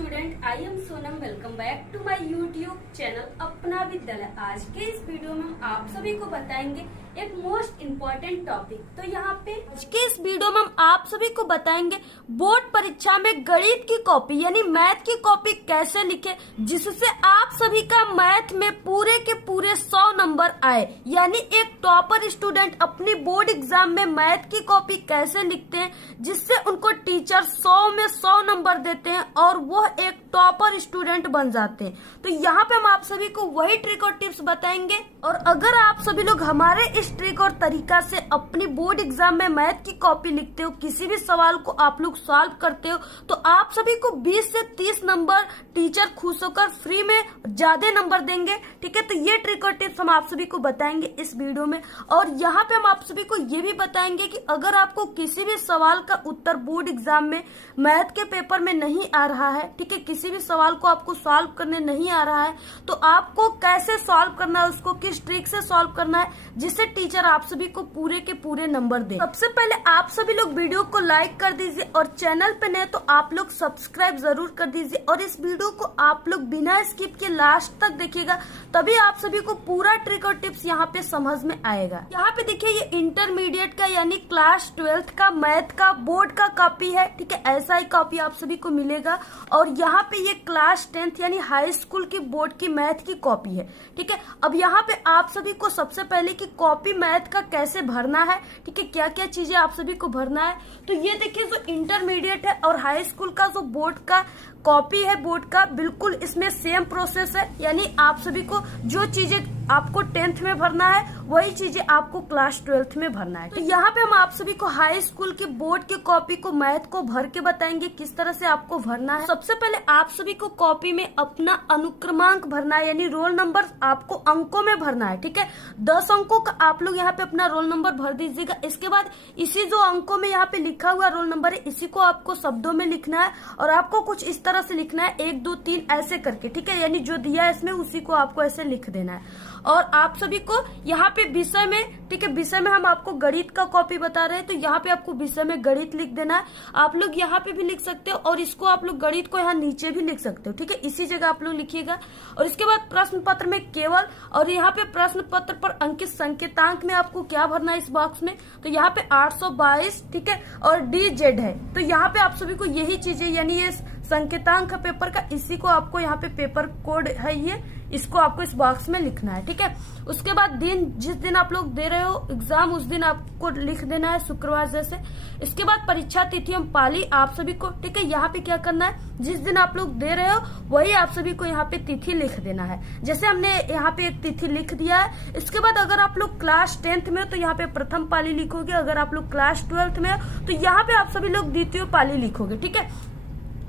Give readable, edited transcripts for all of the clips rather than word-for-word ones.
Student, I am Sonam. Welcome back to my YouTube channel Apna Vidyalaya. आज के इस वीडियो में हम आप सभी को बताएंगे एक मोस्ट इम्पोर्टेंट टॉपिक। तो यहाँ पे आज के इस वीडियो में हम आप सभी को बताएंगे बोर्ड परीक्षा में गणित की कॉपी यानी मैथ की कॉपी कैसे लिखे जिससे आप सभी का मैथ में पूरे के पूरे 100 नंबर आए। यानी एक टॉपर स्टूडेंट अपनी बोर्ड एग्जाम में मैथ की कॉपी कैसे लिखते हैं जिससे उनको टीचर 100 में 100 नंबर देते हैं और वो एक टॉपर स्टूडेंट बन जाते हैं। तो यहाँ पे हम आप सभी को वही ट्रिक और टिप्स बताएंगे। और अगर आप सभी लोग हमारे इस ट्रिक और तरीका से अपनी बोर्ड एग्जाम में मैथ की कॉपी लिखते हो, किसी भी सवाल को आप लोग सॉल्व करते हो, तो आप सभी को 20 से 30 नंबर टीचर खुश होकर फ्री में ज्यादा नंबर देंगे। ठीक है, तो ये ट्रिक और टिप्स हम आप सभी को बताएंगे इस वीडियो में। और यहाँ पे हम आप सभी को ये भी बताएंगे कि अगर आपको किसी भी सवाल का उत्तर बोर्ड एग्जाम में मैथ के पेपर में नहीं आ रहा है, ठीक है, किसी भी सवाल को आपको सॉल्व करने नहीं आ रहा है, तो आपको कैसे सॉल्व करना है, उसको किस ट्रिक से सॉल्व करना है जिससे टीचर आप सभी को पूरे के पूरे नंबर दे। सबसे पहले आप सभी लोग वीडियो को लाइक कर दीजिए और चैनल पे नए तो आप लोग सब्सक्राइब जरूर कर दीजिए। और इस वीडियो को आप लोग बिना स्किप के लास्ट तक देखिएगा, तभी आप सभी को पूरा ट्रिक और टिप्स यहाँ पे समझ में आएगा। यहाँ पे देखिए, ये इंटरमीडिएट का यानी क्लास 12th का मैथ का बोर्ड का कॉपी है। ठीक है, ऐसा ही कॉपी आप सभी को मिलेगा। और यहाँ पे ये क्लास 10th यानी हाई स्कूल की बोर्ड की मैथ की कॉपी है। ठीक है, अब यहाँ पे आप सभी को सबसे पहले की कॉपी मैथ का कैसे भरना है, ठीक है, क्या क्या चीजें आप सभी को भरना है। तो ये देखिए, जो इंटरमीडिएट है और हाई स्कूल का जो बोर्ड का कॉपी है बोर्ड का, बिल्कुल इसमें सेम प्रोसेस है। यानी आप सभी को जो चीजें आपको 10th में भरना है वही चीजें आपको क्लास 12th में भरना है। तो यहाँ पे हम आप सभी को हाई स्कूल के बोर्ड के कॉपी को मैथ को भर के बताएंगे किस तरह से आपको भरना है। सबसे पहले आप सभी को कॉपी में अपना अनुक्रमांक भरना है यानी रोल नंबर आपको अंकों में भरना है। ठीक है, 10 अंकों का आप लोग यहाँ पे अपना रोल नंबर भर दीजिएगा। इसके बाद इसी जो अंकों में यहाँ पे लिखा हुआ रोल नंबर है इसी को आपको शब्दों में लिखना है और आपको कुछ इस तरह से लिखना है 1 2 3 ऐसे करके। ठीक है, यानी जो दिया है इसमें उसी को आपको ऐसे लिख देना है। और आप सभी को यहाँ पे विषय में, ठीक है, विषय में हम आपको गणित का कॉपी बता रहे हैं तो यहाँ पे आपको विषय में गणित लिख देना है। आप लोग यहाँ पे भी लिख सकते हो और इसको आप लोग गणित को यहाँ नीचे भी लिख सकते हो। ठीक है, इसी जगह आप लोग लिखिएगा। और इसके बाद प्रश्न पत्र में केवल, और यहाँ पे प्रश्न पत्र पर अंकित संकेतांक में आपको क्या भरना है इस बॉक्स में, तो यहाँ पे 822, ठीक है, और DZ है। तो यहाँ पे आप सभी को यही चीजें यानी ये संकेतांक पेपर का, इसी को आपको यहाँ पे पेपर कोड है ये, इसको आपको इस बॉक्स में लिखना है। ठीक है, उसके बाद दिन, जिस दिन आप लोग दे रहे हो एग्जाम उस दिन आपको लिख देना है शुक्रवार जैसे। इसके बाद परीक्षा तिथि एवं पाली आप सभी को, ठीक है, यहाँ पे क्या करना है, जिस दिन आप लोग दे रहे हो वही आप सभी को यहाँ पे तिथि लिख देना है। जैसे हमने यहाँ पे एक तिथि लिख दिया है। इसके बाद अगर आप लोग क्लास 10th में हो तो यहाँ पे प्रथम पाली लिखोगे, अगर आप लोग क्लास 12th में हो तो यहाँ पे आप सभी लोग द्वितीय पाली लिखोगे। ठीक है,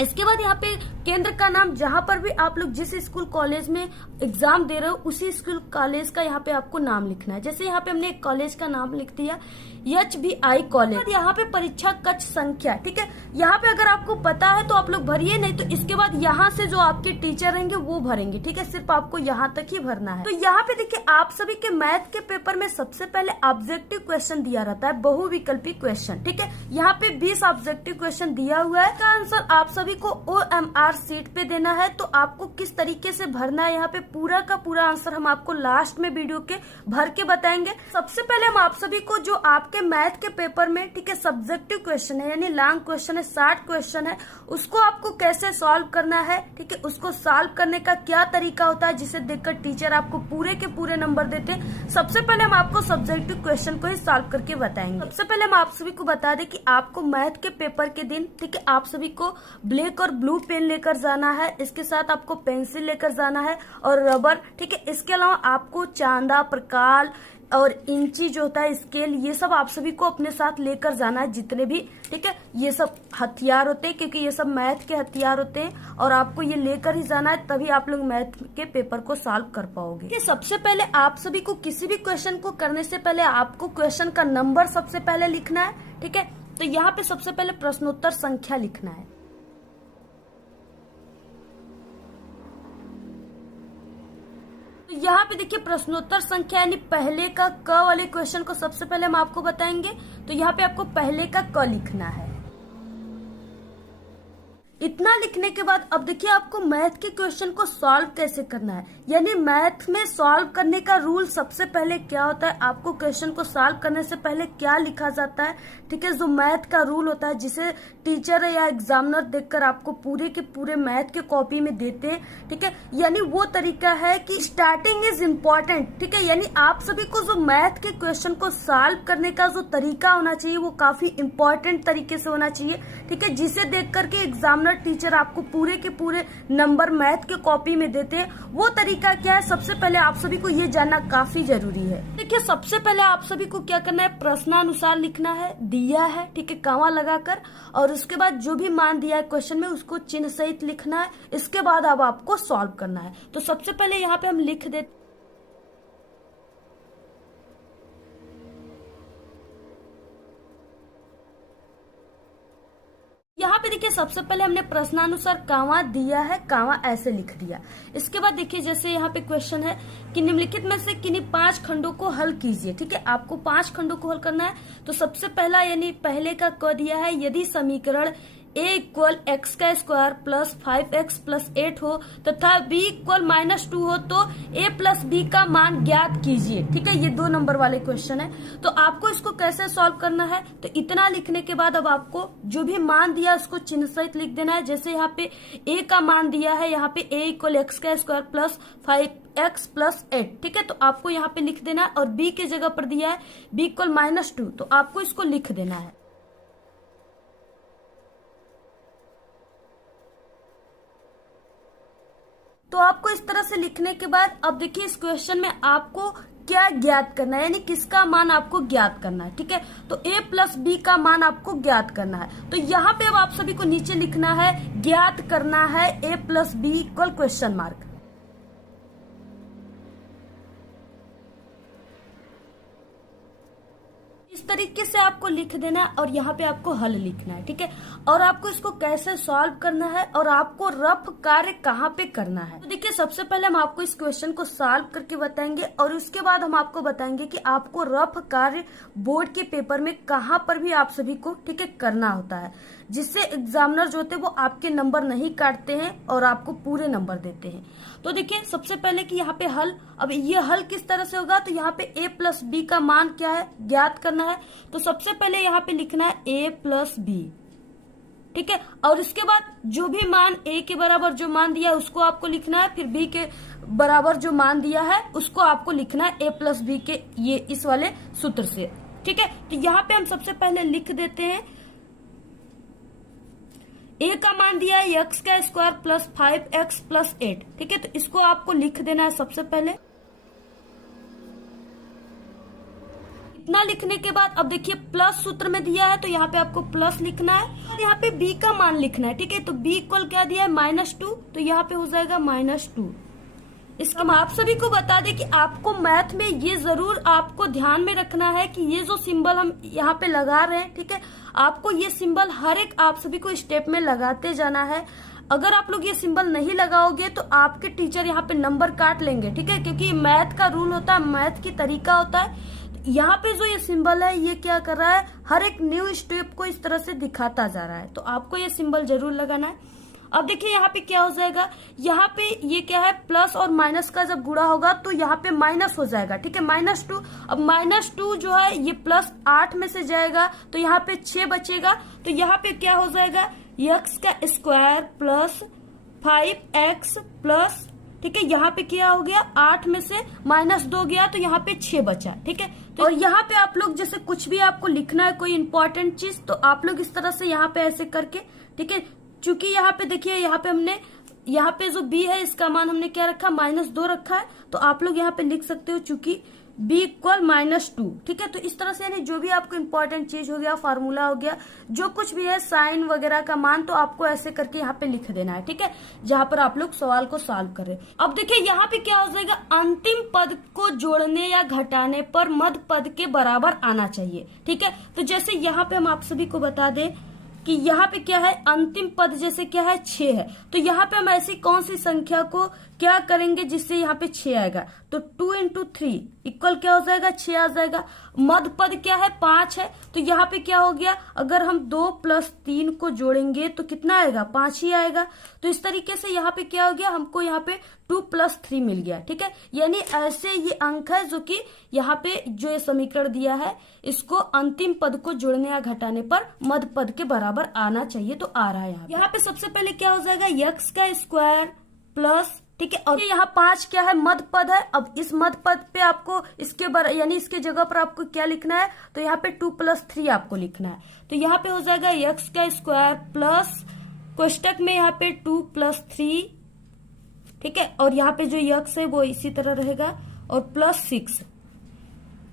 इसके बाद यहाँ पे केंद्र का नाम, जहां पर भी आप लोग जिस स्कूल कॉलेज में एग्जाम दे रहे हो उसी स्कूल कॉलेज का यहाँ पे आपको नाम लिखना है। जैसे यहाँ पे हमने एक कॉलेज का नाम लिख दिया HBI कॉलेज। यहाँ पे परीक्षा कक्ष संख्या, ठीक है, यहाँ पे अगर आपको पता है तो आप लोग भरिए, नहीं तो इसके बाद यहाँ से जो आपके टीचर रहेंगे वो भरेंगे। ठीक है, सिर्फ आपको यहाँ तक ही भरना है। तो यहाँ पे देखिए, आप सभी के मैथ के पेपर में सबसे पहले ऑब्जेक्टिव क्वेश्चन दिया रहता है, बहुविकल्पी क्वेश्चन। ठीक है, यहाँ पे 20 ऑब्जेक्टिव क्वेश्चन दिया हुआ है। इसका आंसर आप सभी को OMR सीट पे देना है। तो आपको किस तरीके से भरना है यहाँ पे पूरा का पूरा आंसर हम आपको लास्ट में वीडियो के भर के बताएंगे। सबसे पहले हम आप सभी को जो आपके मैथ के पेपर में, ठीक है, सब्जेक्टिव क्वेश्चन है यानी लॉन्ग क्वेश्चन है, 60 क्वेश्चन है, उसको आपको कैसे सॉल्व करना है। ठीक है, उसको सॉल्व करने का क्या तरीका होता है जिसे देखकर टीचर आपको पूरे के पूरे नंबर देते हैं। सबसे पहले हम आपको सब्जेक्टिव क्वेश्चन को ही सॉल्व करके बताएंगे। सबसे पहले हम आप सभी को बता दें कि आपको मैथ के पेपर के दिन, ठीक है, आप सभी को ब्लैक और ब्लू पेन लेकर जाना है। इसके साथ आपको पेंसिल लेकर जाना है और रबर। ठीक है, इसके अलावा आपको चांदा, प्रकाल और इंची जो होता है स्केल, ये सब आप सभी को अपने साथ लेकर जाना है जितने भी, ठीक है, ये सब हथियार होते हैं क्योंकि ये सब मैथ के हथियार होते हैं और आपको ये लेकर ही जाना है, तभी आप लोग मैथ के पेपर को सॉल्व कर पाओगे। सबसे पहले आप सभी को किसी भी क्वेश्चन को करने से पहले आपको क्वेश्चन का नंबर सबसे पहले लिखना है। ठीक है, तो यहाँ पे सबसे पहले प्रश्नोत्तर संख्या लिखना है। यहाँ पे देखिए, प्रश्नोत्तर संख्या यानी पहले का क वाले क्वेश्चन को सबसे पहले हम आपको बताएंगे। तो यहाँ पे आपको पहले का क लिखना है। इतना लिखने के बाद अब देखिए आपको मैथ के क्वेश्चन को सॉल्व कैसे करना है। यानी मैथ में सॉल्व करने का रूल सबसे पहले क्या होता है, आपको क्वेश्चन को सॉल्व करने से पहले क्या लिखा जाता है, ठीक है, जो मैथ का रूल होता है जिसे टीचर या एग्जामिनर देखकर आपको पूरे के पूरे मैथ के कॉपी में देते हैं, ठीक है। यानी वो तरीका है कि स्टार्टिंग इज इम्पोर्टेंट, ठीक है। यानी आप सभी को जो मैथ के क्वेश्चन को सॉल्व करने का जो तरीका होना चाहिए वो काफी इंपॉर्टेंट तरीके से होना चाहिए, ठीक है, जिसे देख करके एग्जामिनर टीचर आपको पूरे के पूरे नंबर मैथ के कॉपी में देते हैं। वो तरीका क्या है, सबसे पहले आप सभी को ये जानना काफी जरूरी है। देखिए सबसे पहले आप सभी को क्या करना है, प्रश्नानुसार लिखना है, दिया है, ठीक है, कॉमा लगाकर, और उसके बाद जो भी मान दिया है क्वेश्चन में उसको चिन्ह सहित लिखना है। इसके बाद अब आपको सॉल्व करना है। तो सबसे पहले यहाँ पे हम लिख देते, यहाँ पे देखिए सबसे पहले हमने प्रश्नानुसार कामा दिया है, कामा ऐसे लिख दिया। इसके बाद देखिए जैसे यहाँ पे क्वेश्चन है कि निम्नलिखित में से किन्हीं 5 खंडों को हल कीजिए, ठीक है, आपको 5 खंडों को हल करना है। तो सबसे पहला यानी पहले का क दिया है, यदि समीकरण a इक्वल एक्स का स्क्वायर प्लस 5x प्लस 8 हो तथा b इक्वल -2 हो तो a प्लस b का मान ज्ञात कीजिए, ठीक है। ये 2 नंबर वाले क्वेश्चन है। तो आपको इसको कैसे सॉल्व करना है, तो इतना लिखने के बाद अब आपको जो भी मान दिया उसको चिन्ह सहित लिख देना है। जैसे यहाँ पे a का मान दिया है, यहाँ पे a इक्वल एक्स का स्क्वायर प्लस 5x प्लस 8, ठीक है, तो आपको यहाँ पे लिख देना है। और b की जगह पर दिया है b इक्वल -2, तो आपको इसको लिख देना है। तो आपको इस तरह से लिखने के बाद अब देखिए इस क्वेश्चन में आपको क्या ज्ञात करना है, यानी किसका मान आपको ज्ञात करना है, ठीक है। तो a प्लस b का मान आपको ज्ञात करना है। तो यहाँ पे अब आप सभी को नीचे लिखना है, ज्ञात करना है a plus b equal question mark. इस तरीके से आपको लिख देना है और यहाँ पे आपको हल लिखना है, ठीक है। और आपको इसको कैसे सॉल्व करना है और आपको रफ कार्य कहाँ पे करना है। तो देखिए सबसे पहले हम आपको इस क्वेश्चन को सॉल्व करके बताएंगे और उसके बाद हम आपको बताएंगे कि आपको रफ कार्य बोर्ड के पेपर में कहाँ पर भी आप सभी को, ठीक है, करना होता है, जिससे एग्जामिनर जो होते हैं वो आपके नंबर नहीं काटते हैं और आपको पूरे नंबर देते हैं। तो देखिए सबसे पहले कि यहाँ पे हल, अब ये हल किस तरह से होगा, तो यहाँ पे a प्लस b का मान क्या है ज्ञात करना है। तो सबसे पहले यहाँ पे लिखना है a प्लस b, ठीक है, और इसके बाद जो भी मान a के बराबर जो मान दिया है उसको आपको लिखना है, फिर b के बराबर जो मान दिया है उसको आपको लिखना है a प्लस b के ये इस वाले सूत्र से, ठीक है। तो यहाँ पे हम सबसे पहले लिख देते हैं, a का मान दिया है एक्स का स्क्वायर प्लस 5x प्लस 8, ठीक है, तो इसको आपको लिख देना है सबसे पहले। इतना लिखने के बाद अब देखिए प्लस सूत्र में दिया है तो यहाँ पे आपको प्लस लिखना है और यहाँ पे b का मान लिखना है, ठीक है। तो b इक्वल क्या दिया है -2, तो यहाँ पे हो जाएगा -2। इसका हम आप सभी को बता दें कि आपको मैथ में ये जरूर आपको ध्यान में रखना है कि ये जो सिंबल हम यहाँ पे लगा रहे हैं, ठीक है, आपको ये सिंबल हर एक आप सभी को स्टेप में लगाते जाना है। अगर आप लोग ये सिंबल नहीं लगाओगे तो आपके टीचर यहाँ पे नंबर काट लेंगे, ठीक है, क्योंकि मैथ का रूल होता है, मैथ की तरीका होता है। यहाँ पे जो ये सिंबल है ये क्या कर रहा है, हर एक न्यू स्टेप को इस तरह से दिखाता जा रहा है, तो आपको ये सिंबल जरूर लगाना है। अब देखिए यहाँ पे क्या हो जाएगा, यहाँ पे ये क्या है, प्लस और माइनस का जब गुणा होगा तो यहाँ पे माइनस हो जाएगा, ठीक है, -2। अब -2 जो है ये प्लस 8 में से जाएगा तो यहाँ पे 6 बचेगा, तो यहाँ पे क्या हो जाएगा, एक्स का स्क्वायर प्लस 5x प्लस, ठीक है, यहाँ पे क्या हो गया, 8 में से -2 गया तो यहाँ पे 6 बचा, ठीक है। तो और यहाँ पे आप लोग जैसे कुछ भी आपको लिखना है कोई इंपॉर्टेंट चीज तो आप लोग इस तरह से यहाँ पे ऐसे करके, ठीक है, चूंकि यहाँ पे देखिए यहाँ पे हमने यहाँ पे जो b है इसका मान हमने क्या रखा, -2 रखा है, तो आप लोग यहाँ पे लिख सकते हो चूंकि b इक्वल -2, ठीक है। तो इस तरह से यानी जो भी आपको इम्पोर्टेंट चीज हो गया, फार्मूला हो गया, जो कुछ भी है, साइन वगैरह का मान, तो आपको ऐसे करके यहाँ पे लिख देना है, ठीक है, जहां पर आप लोग सवाल को सॉल्व कर रहे हैं। अब देखिए यहाँ पे क्या हो जाएगा, अंतिम पद को जोड़ने या घटाने पर मध्य पद के बराबर आना चाहिए, ठीक है। तो जैसे यहाँ पे हम आप सभी को बता दें कि यहाँ पे क्या है, अंतिम पद जैसे क्या है, 6 है, तो यहाँ पे हम ऐसी कौन सी संख्या को क्या करेंगे जिससे यहाँ पे 6 आएगा, तो 2 इंटू 3 इक्वल क्या हो जाएगा, 6 आ जाएगा। मध्य पद क्या है, 5 है, तो यहाँ पे क्या हो गया, अगर हम 2 + 3 को जोड़ेंगे तो कितना आएगा, 5 ही आएगा। तो इस तरीके से यहाँ पे क्या हो गया, हमको यहाँ पे 2 + 3 मिल गया। ठीक है, यानी ऐसे ये अंक है जो कि यहाँ पे जो ये समीकरण दिया है इसको अंतिम पद को जोड़ने या घटाने पर मध्य पद के बराबर आना चाहिए, तो आ रहा है यहाँ पे सबसे पहले क्या हो जाएगा, x का स्क्वायर प्लस, ठीक है, और यहाँ 5 क्या है, मध्य पद है। अब इस मध्य पद पे आपको इसके यानी इसके जगह पर आपको क्या लिखना है, तो यहाँ पे 2 + 3 आपको लिखना है। तो यहाँ पे हो जाएगा x का स्क्वायर प्लस कोष्टक में यहाँ पे 2 + 3, ठीक है, और यहाँ पे जो x है वो इसी तरह रहेगा और प्लस 6।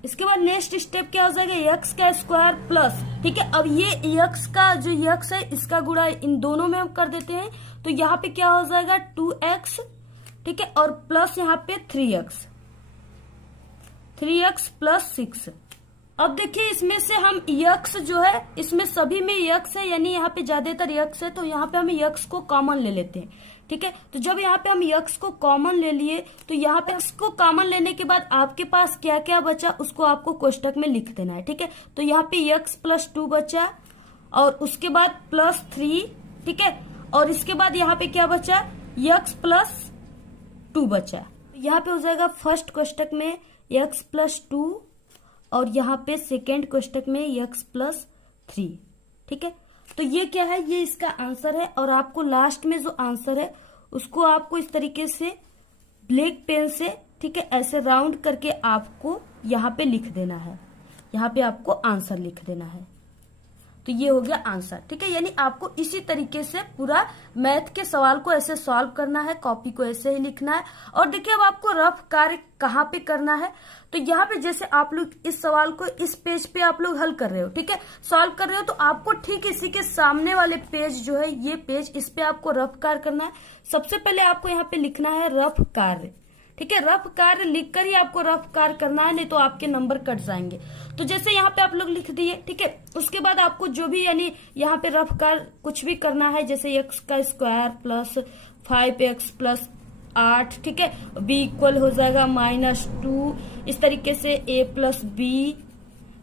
इसके बाद नेक्स्ट स्टेप क्या हो जाएगा, x का स्क्वायर प्लस, ठीक है, अब ये x का जो x है इसका गुणा इन दोनों में हम कर देते हैं, तो यहाँ पे क्या हो जाएगा 2x, ठीक है, और प्लस यहाँ पे 3x प्लस 6। अब देखिए इसमें से हम x जो है इसमें सभी में x है, यानी यहाँ पे ज्यादातर x है, तो यहाँ पे हम x को कॉमन ले लेते हैं। ठीक है, तो जब यहाँ पे हम x को कॉमन ले लिए तो यहाँ पे x को कॉमन लेने के बाद आपके पास क्या क्या बचा उसको आपको कोष्टक में लिख देना है। ठीक है, तो यहाँ पे x + 2 बचा और उसके बाद +3, ठीक है, और इसके बाद यहाँ पे क्या बचा, x + 2 बचा। यहाँ पे हो जाएगा फर्स्ट कोष्टक में x + 2 और यहाँ पे सेकेंड कोष्टक में x + 3। ठीक है, तो ये क्या है, ये इसका आंसर है। और आपको लास्ट में जो आंसर है उसको आपको इस तरीके से ब्लैक पेन से, ठीक है, ऐसे राउंड करके आपको यहाँ पे लिख देना है, यहाँ पे आपको आंसर लिख देना है। तो ये हो गया आंसर। ठीक है, यानी आपको इसी तरीके से पूरा मैथ के सवाल को ऐसे सॉल्व करना है, कॉपी को ऐसे ही लिखना है। और देखिए अब आपको रफ कार्य कहाँ पे करना है, तो यहाँ पे जैसे आप लोग इस सवाल को इस पेज पे आप लोग हल कर रहे हो, ठीक है, सॉल्व कर रहे हो, तो आपको ठीक इसी के सामने वाले पेज जो है ये पेज, इस पे आपको रफ कार्य करना है। सबसे पहले आपको यहाँ पे लिखना है रफ कार्य। ठीक है, रफ कार्य लिखकर ही आपको रफ कार्य करना है, नहीं तो आपके नंबर कट जाएंगे। तो जैसे यहाँ पे आप लोग लिख दिए, ठीक है, उसके बाद आपको जो भी यानी यहाँ पे रफ कार्य कुछ भी करना है, जैसे x का स्क्वायर प्लस 5x + 8, ठीक है, b इक्वल हो जाएगा -2। इस तरीके से a + b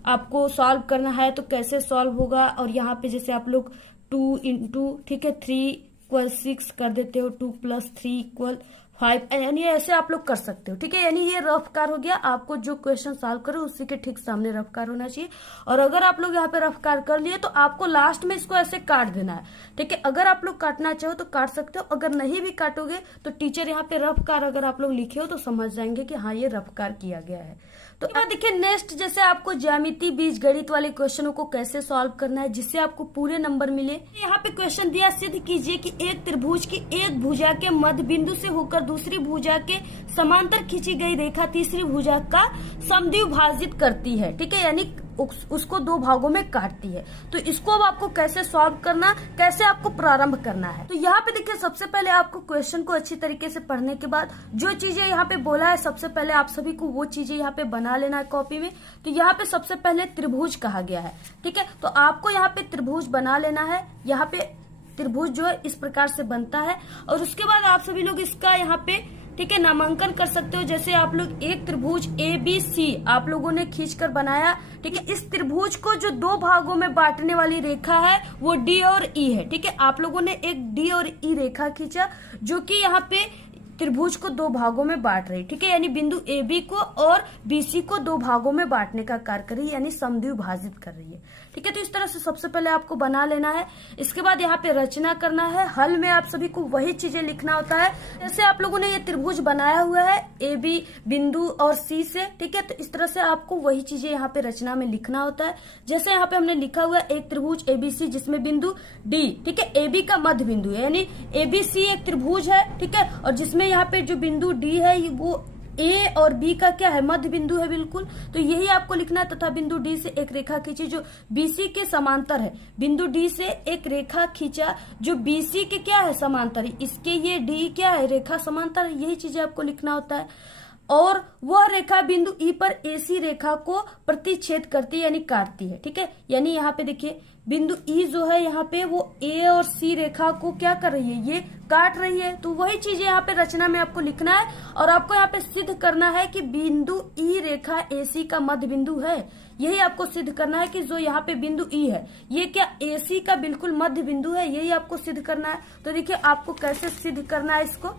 आपको सॉल्व करना है, तो कैसे सॉल्व होगा। और यहाँ पे जैसे आप लोग 2 इंटू, ठीक है, 3 = 6 कर देते हो, 2 + 3 = 5, यानी ऐसे आप लोग कर सकते हो। ठीक है, यानी ये रफ कार हो गया। आपको जो क्वेश्चन सॉल्व करो उसी के ठीक सामने रफ कार होना चाहिए। और अगर आप लोग यहाँ पे रफ कार कर लिए तो आपको लास्ट में इसको ऐसे काट देना है। ठीक है, अगर आप लोग काटना चाहो तो काट सकते हो, अगर नहीं भी काटोगे तो टीचर यहाँ पे रफ कार अगर आप लोग लिखे हो तो समझ जाएंगे कि हाँ ये रफ कार किया गया है। तो देखिए नेक्स्ट जैसे आपको ज्यामिति बीज गणित वाले क्वेश्चनों को कैसे सॉल्व करना है जिससे आपको पूरे नंबर मिले। यहाँ पे क्वेश्चन दिया, सिद्ध कीजिए कि एक त्रिभुज की एक भुजा के मध्य बिंदु से होकर दूसरी भुजा के समांतर खींची गई रेखा तीसरी भुजा का समद्विभाजित करती है। ठीक है, यानी उसको दो भागों में काटती है। तो इसको अब आपको कैसे सॉल्व करना, कैसे आपको प्रारंभ करना है। तो यहाँ पे देखिए सबसे पहले आपको क्वेश्चन को अच्छी तरीके से पढ़ने के बाद जो चीजें यहाँ पे बोला है सबसे पहले आप सभी को वो चीजें यहाँ पे बना लेना है कॉपी में। तो यहाँ पे सबसे पहले त्रिभुज कहा गया है। ठीक है, तो आपको यहाँ पे त्रिभुज बना लेना है। यहाँ पे त्रिभुज जो है इस प्रकार से बनता है और उसके बाद आप सभी लोग इसका यहाँ पे, ठीक है, नामांकन कर सकते हो। जैसे आप लोग एक त्रिभुज ABC आप लोगों ने खींचकर बनाया। ठीक है, इस त्रिभुज को जो दो भागों में बांटने वाली रेखा है वो D और E है। ठीक है, आप लोगों ने एक D और E रेखा खींचा जो कि यहाँ पे त्रिभुज को दो भागों में बांट रही। ठीक है, यानी बिंदु AB को और BC को दो भागों में बांटने का कार्य कर रही है, यानी समद्विभाजित कर रही है। ठीक है, तो इस तरह से सबसे पहले आपको बना लेना है। इसके बाद यहाँ पे रचना करना है। हल में आप सभी को वही चीजें लिखना होता है। जैसे आप लोगों ने ये त्रिभुज बनाया हुआ है AB बिंदु और C से, ठीक है, तो इस तरह से आपको वही चीजें यहाँ पे रचना में लिखना होता है। जैसे यहाँ पे हमने लिखा हुआ है एक त्रिभुज ABC जिसमें बिंदु D, ठीक है, AB का मध्य बिंदु है, यानी ABC एक त्रिभुज है। ठीक है, और जिसमें यहाँ पे जो बिंदु D है वो A और B का क्या है, मध्य बिंदु है बिल्कुल। तो यही आपको लिखना है तथा बिंदु D से एक रेखा खींची जो BC के समांतर है। बिंदु D से एक रेखा खींचा जो BC के क्या है, समांतर है। इसके ये D क्या है, रेखा समांतर है। यही चीजें आपको लिखना होता है। और वह रेखा बिंदु ई पर एसी रेखा को प्रतिच्छेद करती है यानी काटती है। ठीक है, यानी यहाँ पे देखिए बिंदु ई जो है यहाँ पे वो ए और सी रेखा को क्या कर रही है, ये काट रही है। तो वही चीज यहाँ पे रचना में आपको लिखना है और आपको यहाँ पे सिद्ध करना है कि बिंदु ई रेखा एसी का मध्य बिंदु है। यही आपको सिद्ध करना है कि जो यहाँ पे बिंदु ई है ये क्या एसी का बिल्कुल मध्य बिंदु है, यही आपको सिद्ध करना है। तो देखिए आपको कैसे सिद्ध करना है इसको,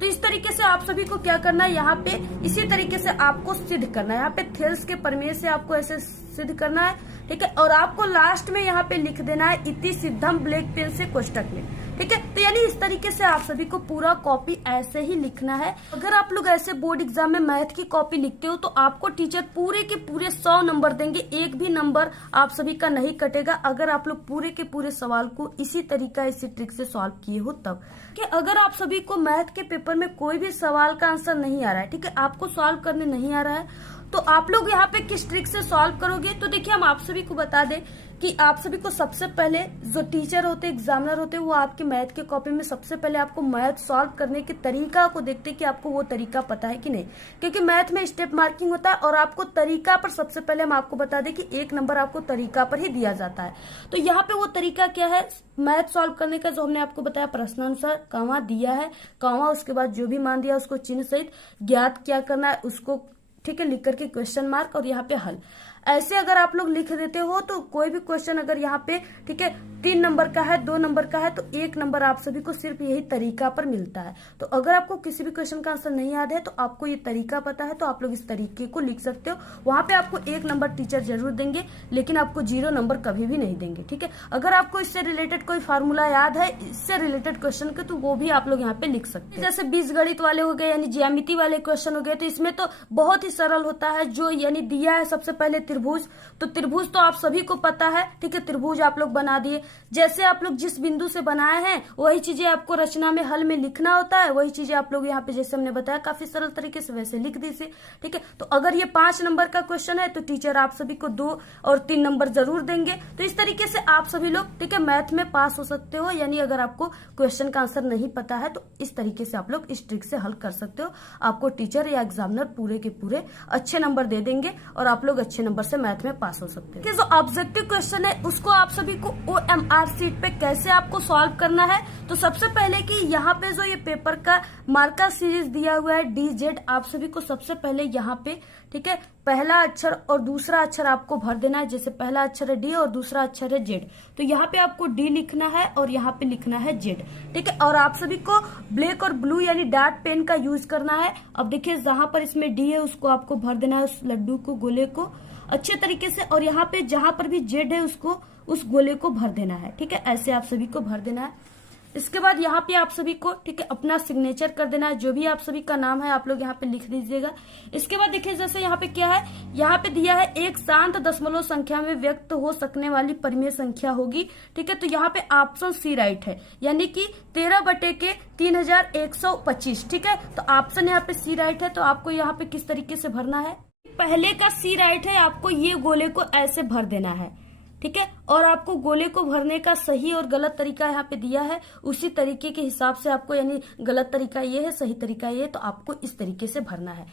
तो इस तरीके से आप सभी को क्या करना है, यहाँ पे इसी तरीके से आपको सिद्ध करना है। यहाँ पे थेल्स के प्रमेय से आपको ऐसे सिद्ध करना है। ठीक है, और आपको लास्ट में यहाँ पे लिख देना है इति सिद्धम ब्लैक पेन से कोष्टक में। ठीक है, तो यानी इस तरीके से आप सभी को पूरा कॉपी ऐसे ही लिखना है। अगर आप लोग ऐसे बोर्ड एग्जाम में मैथ की कॉपी लिखते हो तो आपको टीचर पूरे के पूरे 100 नंबर देंगे, एक भी नंबर आप सभी का नहीं कटेगा अगर आप लोग पूरे के पूरे सवाल को इसी तरीका इसी ट्रिक से सॉल्व किए हो तब। कि अगर आप सभी को मैथ के पेपर में कोई भी सवाल का आंसर नहीं आ रहा है, ठीक है, आपको सॉल्व करने नहीं आ रहा है, तो आप लोग यहाँ पे किस ट्रिक से सॉल्व करोगे। तो देखिए हम आप सभी को बता दें कि आप सभी को सबसे पहले जो टीचर होते एग्जामिनर होते वो आपके मैथ के कॉपी में सबसे पहले आपको मैथ सॉल्व करने के तरीका को देखते कि आपको वो तरीका पता है कि नहीं, क्योंकि मैथ में स्टेप मार्किंग होता है और आपको तरीका पर सबसे पहले हम आपको बता दें कि 1 नंबर आपको तरीका पर ही दिया जाता है। तो यहाँ पे वो तरीका क्या है मैथ सॉल्व करने का, जो हमने आपको बताया प्रश्नानुसार कॉमा दिया है, कॉमा उसके बाद जो भी मान दिया उसको चिन्ह सहित ज्ञात क्या करना है उसको, ठीक है, लिख करके क्वेश्चन मार्क और यहाँ पे हल। ऐसे अगर आप लोग लिख देते हो तो कोई भी क्वेश्चन अगर यहाँ पे ठीक है 3 नंबर का है 2 नंबर का है तो 1 नंबर आप सभी को सिर्फ यही तरीका पर मिलता है। तो अगर आपको किसी भी क्वेश्चन का आंसर नहीं याद है तो आपको ये तरीका पता है तो आप लोग इस तरीके को लिख सकते हो। वहां पे आपको 1 नंबर टीचर जरूर देंगे लेकिन आपको 0 नंबर कभी भी नहीं देंगे। ठीक है, अगर आपको इससे रिलेटेड कोई फार्मूला याद है इससे रिलेटेड क्वेश्चन के तो वो भी आप लोग यहाँ पे लिख सकते हैं। जैसे बीजगणित वाले हो गए यानी ज्यामिति वाले क्वेश्चन हो गए, तो इसमें तो बहुत ही सरल होता है। जो यानी दिया है सबसे पहले त्रिभुज, तो त्रिभुज तो आप सभी को पता है। ठीक है, त्रिभुज आप लोग बना दिए, जैसे आप लोग जिस बिंदु से बनाए हैं वही चीजें आपको रचना में हल में लिखना होता है। वही चीजें आप लोग यहाँ पे जैसे हमने बताया काफी सरल तरीके से वैसे लिख दीजिए। ठीक है, तो अगर ये 5 नंबर का क्वेश्चन है तो टीचर आप सभी को 2 और 3 नंबर जरूर देंगे। तो इस तरीके से आप सभी लोग ठीक है मैथ में पास हो सकते हो। यानी अगर आपको क्वेश्चन का आंसर नहीं पता है तो इस तरीके से आप लोग इस ट्रिक से हल कर सकते हो। आपको टीचर या एग्जामिनर पूरे के पूरे अच्छे नंबर दे देंगे और आप लोग अच्छे नंबर से मैथ में पास हो सकते हैं। जो ऑब्जेक्टिव क्वेश्चन है उसको आप सभी को OMR शीट पे कैसे आपको सॉल्व करना है, तो सबसे पहले कि यहाँ पे जो ये पेपर का मार्कर सीरीज दिया हुआ है DZ, आप सभी को सबसे पहले यहाँ पे ठीक है पहला अक्षर और दूसरा अक्षर आपको भर देना है। जैसे पहला अक्षर है D और दूसरा अक्षर है Z, तो यहाँ पे आपको D लिखना है और यहाँ पे लिखना है Z। ठीक है, और आप सभी को ब्लैक और ब्लू यानी डार्क पेन का यूज करना है। अब देखिए जहां पर इसमें D है उसको आपको भर देना है, उस लड्डू को गोले को अच्छे तरीके से, और यहाँ पे जहां पर भी Z है उसको उस गोले को भर देना है। ठीक है, ऐसे आप सभी को भर देना है। इसके बाद यहाँ पे आप सभी को ठीक है अपना सिग्नेचर कर देना है, जो भी आप सभी का नाम है आप लोग यहाँ पे लिख दीजिएगा। इसके बाद देखिए जैसे यहाँ पे क्या है, यहाँ पे दिया है एक शांत दशमलव संख्या में व्यक्त हो सकने वाली परिमेय संख्या होगी। ठीक है, तो यहाँ पे ऑप्शन सी राइट है, यानी कि 13/3125। ठीक है, तो ऑप्शन यहाँ पे सी राइट है। तो आपको यहाँ पे किस तरीके से भरना है, पहले का सी राइट है, आपको ये गोले को ऐसे भर देना है। ठीक है, और आपको गोले को भरने का सही और गलत तरीका यहाँ पे दिया है, उसी तरीके के हिसाब से आपको, यानी गलत तरीका ये है सही तरीका ये है, तो आपको इस तरीके से भरना है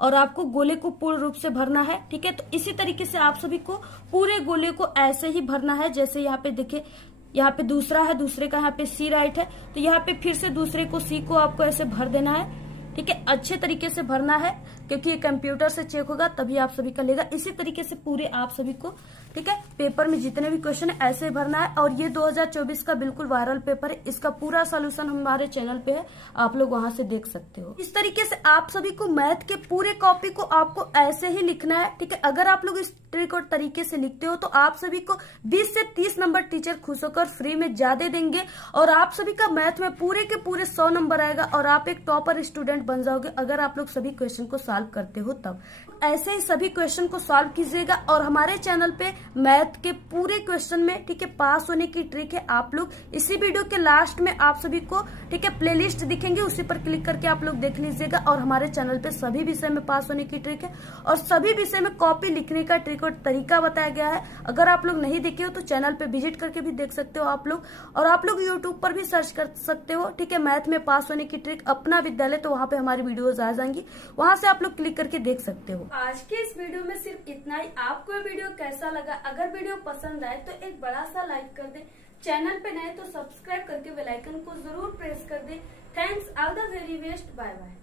और आपको गोले को पूर्ण रूप से भरना है। ठीक है, तो इसी तरीके से आप सभी को पूरे गोले को ऐसे ही भरना है। जैसे यहाँ पे देखिए यहाँ पे दूसरा है, दूसरे का यहाँ पे सी राइट है, तो यहाँ पे फिर से दूसरे को सी को आपको ऐसे भर देना है। ठीक है, अच्छे तरीके से भरना है क्योंकि ये कंप्यूटर से चेक होगा तभी आप सभी का लेगा। इसी तरीके से पूरे आप सभी को ठीक है पेपर में जितने भी क्वेश्चन है ऐसे भरना है। और ये 2024 का बिल्कुल वायरल पेपर है, इसका पूरा सॉल्यूशन हमारे चैनल पे है, आप लोग वहां से देख सकते हो। इस तरीके से आप सभी को मैथ के पूरे कॉपी को आपको ऐसे ही लिखना है। ठीक है, अगर आप लोग इस ट्रिक और तरीके से लिखते हो तो आप सभी को 20 से 30 नंबर टीचर खुश होकर फ्री में ज्यादा देंगे और आप सभी का मैथ में पूरे के पूरे 100 नंबर आएगा और आप एक टॉपर स्टूडेंट बन जाओगे अगर आप लोग सभी क्वेश्चन को सॉल्व करते हो तब। ऐसे ही सभी क्वेश्चन को सॉल्व कीजिएगा और हमारे चैनल पे मैथ के पूरे क्वेश्चन में ठीक है पास होने की ट्रिक है। आप लोग इसी वीडियो के लास्ट में आप सभी को ठीक है प्लेलिस्ट दिखेंगे, उसी पर क्लिक करके आप लोग देख लीजिएगा। और हमारे चैनल पे सभी विषय में पास होने की ट्रिक है और सभी विषय में कॉपी लिखने का ट्रिक का तरीका बताया गया है। अगर आप लोग नहीं देखे हो तो चैनल पे विजिट करके भी देख सकते हो आप लोग, और आप लोग यूट्यूब पर भी सर्च कर सकते हो, ठीक है, मैथ में पास होने की ट्रिक अपना विद्यालय, तो वहाँ पे हमारी वीडियोज आ जाएंगी, वहां से आप लोग क्लिक करके देख सकते हो। आज के इस वीडियो में सिर्फ इतना ही। आपको ये वीडियो कैसा लगा? अगर वीडियो पसंद आए तो एक बड़ा सा लाइक कर दे, चैनल पे नए तो सब्सक्राइब करके बेल आइकन को जरूर प्रेस कर दे। Thanks, all the very best, bye bye.